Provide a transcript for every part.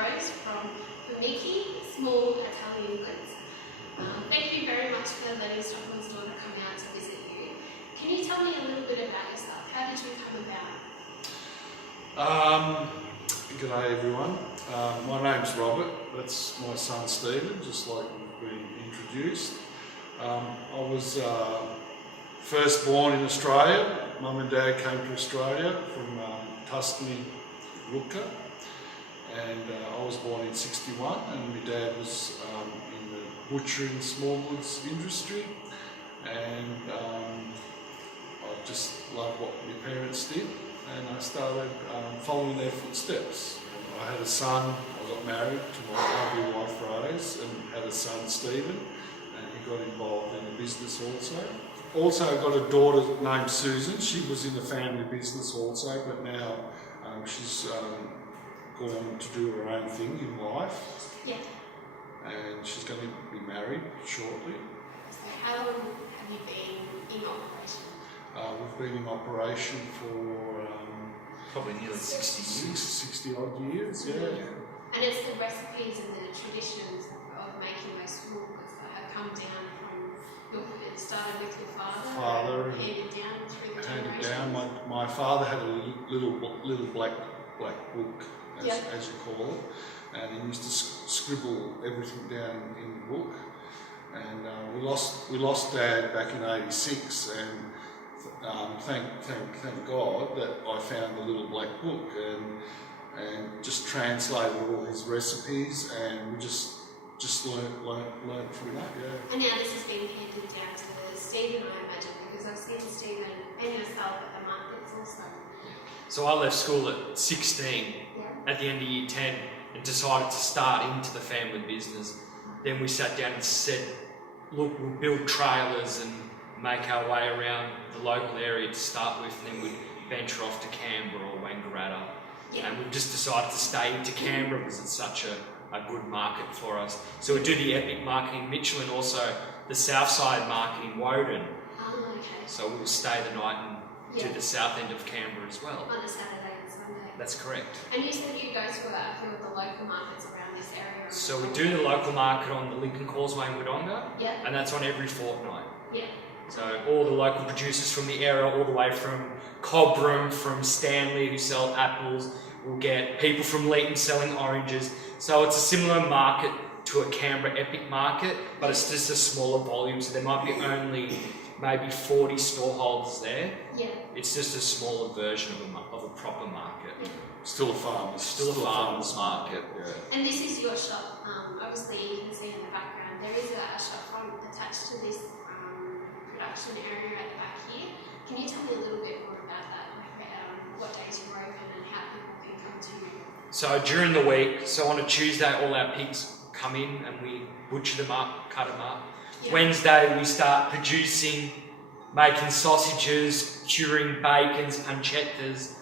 Rose from Formichi Small Goods. Thank you very much for letting Stockman's daughter come out to visit you. Can you tell me a little bit about yourself? How did you come about? G'day everyone. My name's Robert. That's my son Stephen, just like we've been introduced. I was first born in Australia. Mum and Dad came to Australia from Tuscany, Lucca, and I was born in '61, and my dad was in the butchering small goods industry, and I just loved what my parents did, and I started following their footsteps. I had a son, I got married to my lovely wife Rose, and had a son Stephen, and he got involved in the business also. Also got a daughter named Susan. She was in the family business also, but now she's gone to do her own thing in life. Yeah. And she's going to be married shortly. So how long have you been in operation? We've been in operation for probably nearly 60 years. 60 odd years, yeah. And it's the recipes and the traditions of making those small goods that have come down from it started with your father and handed down through the generations. My father had a little black book, as you call it, and he used to scribble everything down in the book. And we lost Dad back in '86, and thank God that I found the little black book and just translated all his recipes, and we just learned from that. Yeah. And now this has been handed down to Stephen, I imagine, because I've seen Stephen and yourself at the markets also. So I left school at 16, at the end of year 10, and decided to start into the family business. Then we sat down and said, look, we'll build trailers and make our way around the local area to start with, and then we'd venture off to Canberra or Wangaratta. Yeah. And we've just decided to stay into Canberra because it's such a good market for us. So we do the Epic market in Mitchell and also the Southside market in Wodonga. Oh, okay. So we'll stay the night and do the south end of Canberra as well. On a Saturday and Sunday. That's correct. And you said you go to a few of the local markets around this area. So we do the local market on the Lincoln Causeway in Wodonga, Yeah. and that's on every fortnight. Yeah. So all the local producers from the area, all the way from Cobram, from Stanley who sell apples, we'll get people from Leeton selling oranges. So it's a similar market to a Canberra Epic market, but it's just a smaller volume, so there might be only maybe 40 store holders there. Yeah. It's just a smaller version of a proper market. Yeah. Still a farmer's market. Yeah. And this is your shop. Obviously, you can see in the background there is a shop front attached to this production area at the back here. Can you tell me a little bit more about that? What days you're open and how people can come to you? So during the week, so on a Tuesday, all our pigs come in and we butcher them up, cut them up. Yeah. Wednesday, we start producing, making sausages, curing bacons, pancettas,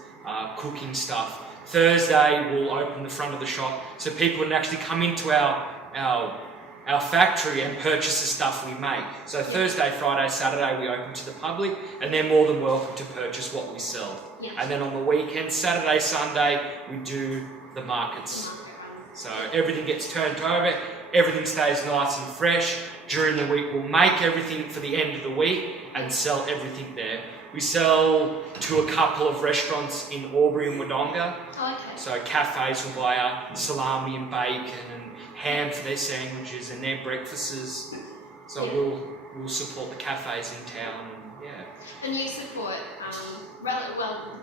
cooking stuff. Thursday, we'll open the front of the shop so people can actually come into our factory and purchase the stuff we make. So Thursday, Friday, Saturday, we open to the public, and they're more than welcome to purchase what we sell. Yeah. And then on the weekend, Saturday, Sunday, we do the markets. So everything gets turned over, everything stays nice and fresh. During the week, we'll make everything for the end of the week and sell everything there. We sell to a couple of restaurants in Albury and Wodonga. Oh, okay. So cafes will buy our salami and bacon and ham for their sandwiches and their breakfasts. So we'll support the cafes in town. And you support,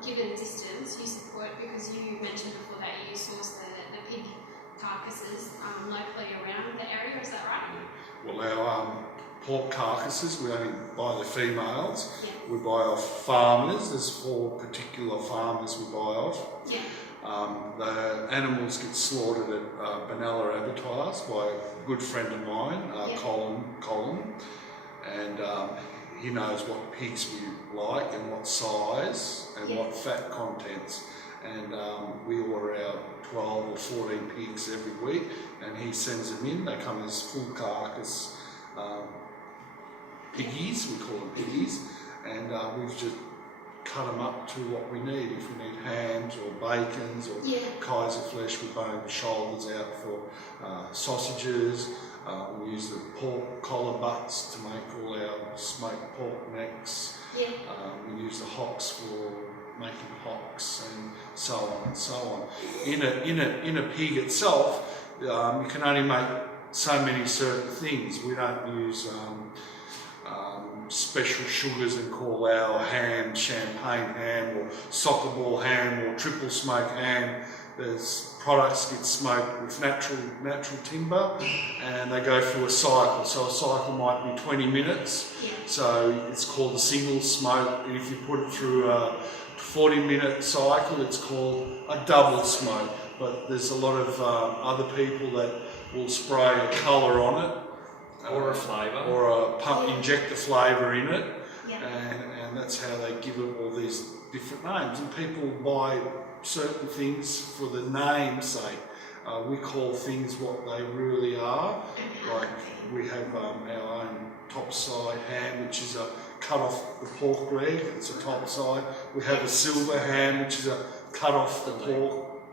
given distance, you support because you mentioned before that you source the pig carcasses locally around the area. Is that right? Well, our pork carcasses, we only buy the females. Yeah. We buy off farmers. There's 4 particular farmers we buy off. Yeah. The animals get slaughtered at Benalla Abattoirs by a good friend of mine, Colin, and he knows what pigs we like and what size and what fat contents. And we order our 12 or 14 pigs every week, and he sends them in. They come as full carcass piggies, we call them piggies, and we've just cut them up to what we need. If we need hams or bacons or Kaiser flesh, we bone the shoulders out for sausages. We use the pork collar butts to make all our smoked pork necks. We use the hocks for making hocks, and so on and so on. In a pig itself, you can only make so many certain things. We don't use special sugars and call our ham champagne ham or soccer ball ham or triple smoke ham. There's products get smoked with natural timber, and they go through a cycle. So a cycle might be 20 minutes. So it's called a single smoke. And if you put it through a 40-minute cycle, it's called a double smoke. But there's a lot of other people that will spray a colour on it. Or a flavour. Or inject a flavour in it. And that's how they give it all these different names. And people buy certain things for the name's sake. We call things what they really are. Like we have our own top side ham, which is a cut off the pork leg. It's a top side. We have a silver ham, which is a cut off the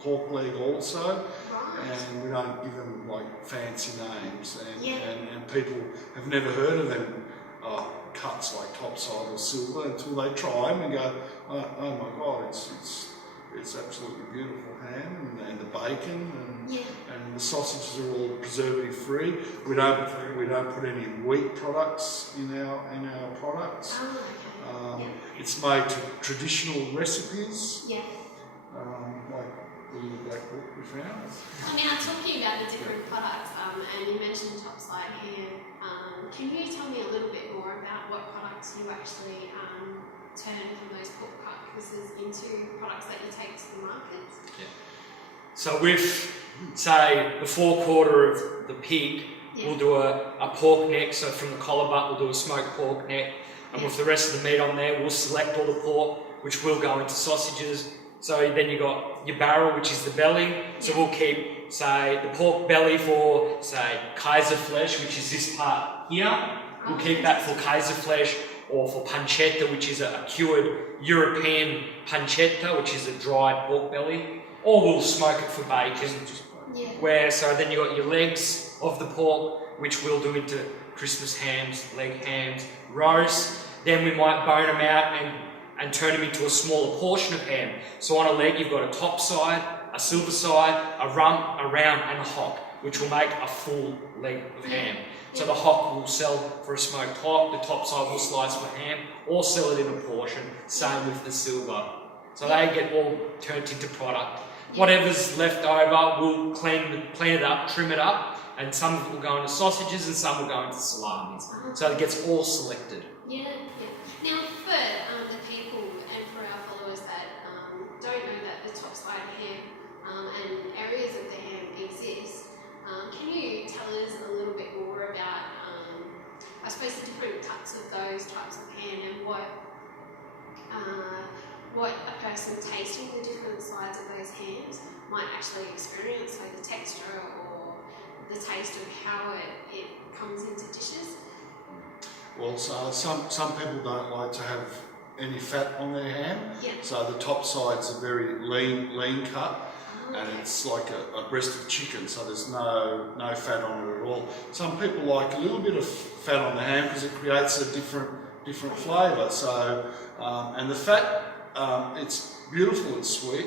pork leg also. And we don't give them like fancy names, and people have never heard of them cuts like topside or silver until they try them and go, oh my God, it's absolutely beautiful ham, and the bacon and the sausages are all preservative free. We don't put any wheat products in our products. It's made to traditional recipes. Like the little black book we found. I mean, I'm talking about the different products, and you mentioned topside ham. Can you tell me a little bit more about what products you actually turn from those pork carcasses into products that you take to the markets? So with, say, the forequarter of the pig, we'll do a pork neck. So from the collar butt, we'll do a smoked pork neck. And with the rest of the meat on there, we'll select all the pork, which will go into sausages. So then you got your barrel, which is the belly. So we'll keep, say, the pork belly for, say, Kaiser flesh, which is this part here. We'll keep that for Kaiser flesh, or for pancetta, which is a cured European pancetta, which is a dried pork belly. Or we'll smoke it for bacon. So then you got your legs of the pork, which we'll do into Christmas hams, leg hams, roast. Then we might bone them out and turn them into a smaller portion of ham. So on a leg, you've got a top side, a silver side, a rump, a round, and a hock, which will make a full leg of ham. So the hock will sell for a smoked hock, the top side will slice for ham, or sell it in a portion. Same with the silver. So they get all turned into product. Whatever's left over, we'll clean it up, trim it up, and some of it will go into sausages and some will go into salamis. So it gets all selected. Now, for the people and for our followers that don't know that the topside ham and areas of the ham exist, can you tell us a little bit more about, I suppose, the different cuts of those types of ham and what a person tasting the different sides of those hams might actually experience, so the texture or the taste of how it comes into dishes? Well, so some people don't like to have any fat on their ham. So the top side's a very lean cut, and it's like a breast of chicken, so there's no fat on it at all. Some people like a little bit of fat on the ham because it creates a different flavour. So and the fat, it's beautiful, it's sweet.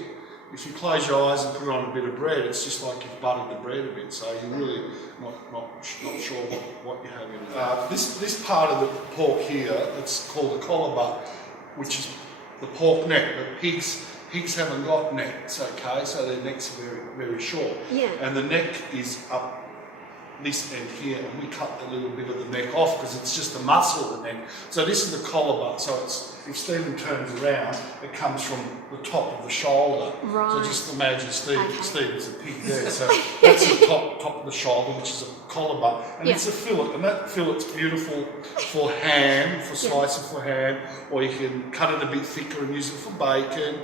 If you close your eyes and put it on a bit of bread, it's just like you've buttered the bread a bit, so you're really not sure what you have in it. This part of the pork here, it's called the collar butt, which is the pork neck, but pigs haven't got necks, okay, so their necks are very, very short. And the neck is up this end here, and we cut a little bit of the neck off because it's just the muscle of the neck. So this is the collar butt, so if Stephen turns around, it comes from the top of the shoulder. So just imagine Stephen's a pig there, so that's the top of the shoulder, which is a collar butt, and it's a fillet, and that fillet's beautiful for ham, for slicing for ham, or you can cut it a bit thicker and use it for bacon,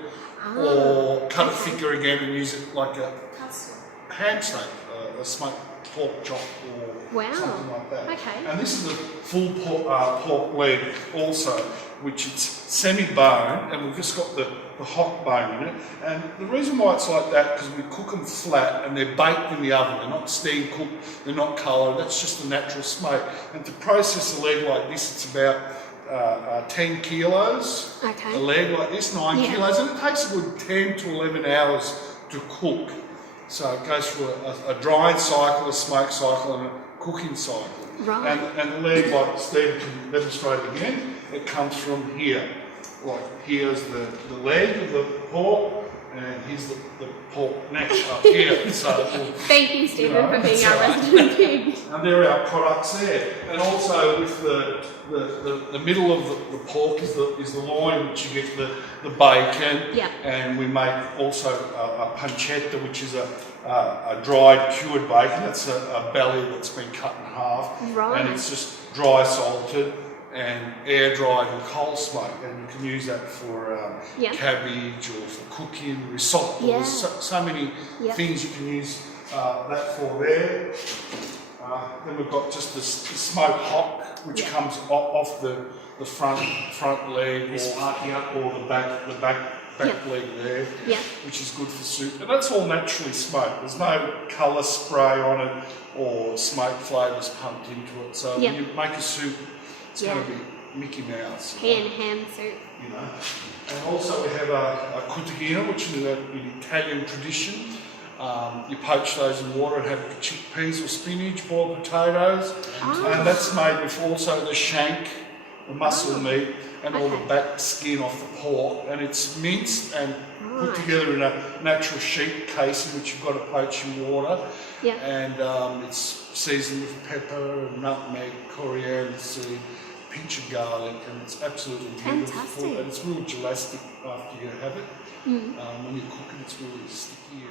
or cut it thicker again and use it like a ham steak, a smoked pork chop or something like that. And this is a full pork leg also. which it's semi-bone, and we've just got the hot bone in it. And the reason why it's like that, because we cook them flat and they're baked in the oven. They're not steam cooked, they're not coloured. That's just the natural smoke. And to process a leg like this, it's about 10 kilos. Okay. A leg like this, 9 kilos, and it takes a good 10 to 11 hours to cook. So it goes through a drying cycle, a smoke cycle, and a cooking cycle. Right. And the leg, like Steve can demonstrate again, it comes from here. Like here's the leg of the pork, and here's the pork neck up here. So thank you, Stephen, for being our resident pig. And there are our products there. And also with the middle of the pork is the loin, which you get the bacon. Yeah. And we make also a pancetta, which is a dried cured bacon. It's a belly that's been cut in half. Right. And it's just dry salted and air dried and coal smoke, and you can use that for cabbage or for cooking, risotto. Yeah. There's so many things you can use that for there. Then we've got just the smoked hock, which comes off the front leg or the back leg there, which is good for soup. And that's all naturally smoked. There's no colour spray on it or smoke flavours pumped into it. So when you make a soup, it's going to be Mickey Mouse. Ham soup. You know. And also we have a coutagina, which is an Italian tradition. You poach those in water and have chickpeas or spinach, boiled potatoes. And that's made with also the shank, the muscle meat, and all the back skin off the pork. And it's minced and put together in a natural sheep casing, which you've got to poach in water. Yeah. And it's seasoned with pepper, nutmeg, coriander seed, pinch of garlic, and it's absolutely beautiful. Fantastic. And it's real gelastic after you have it. When you cook it, it's really sticky.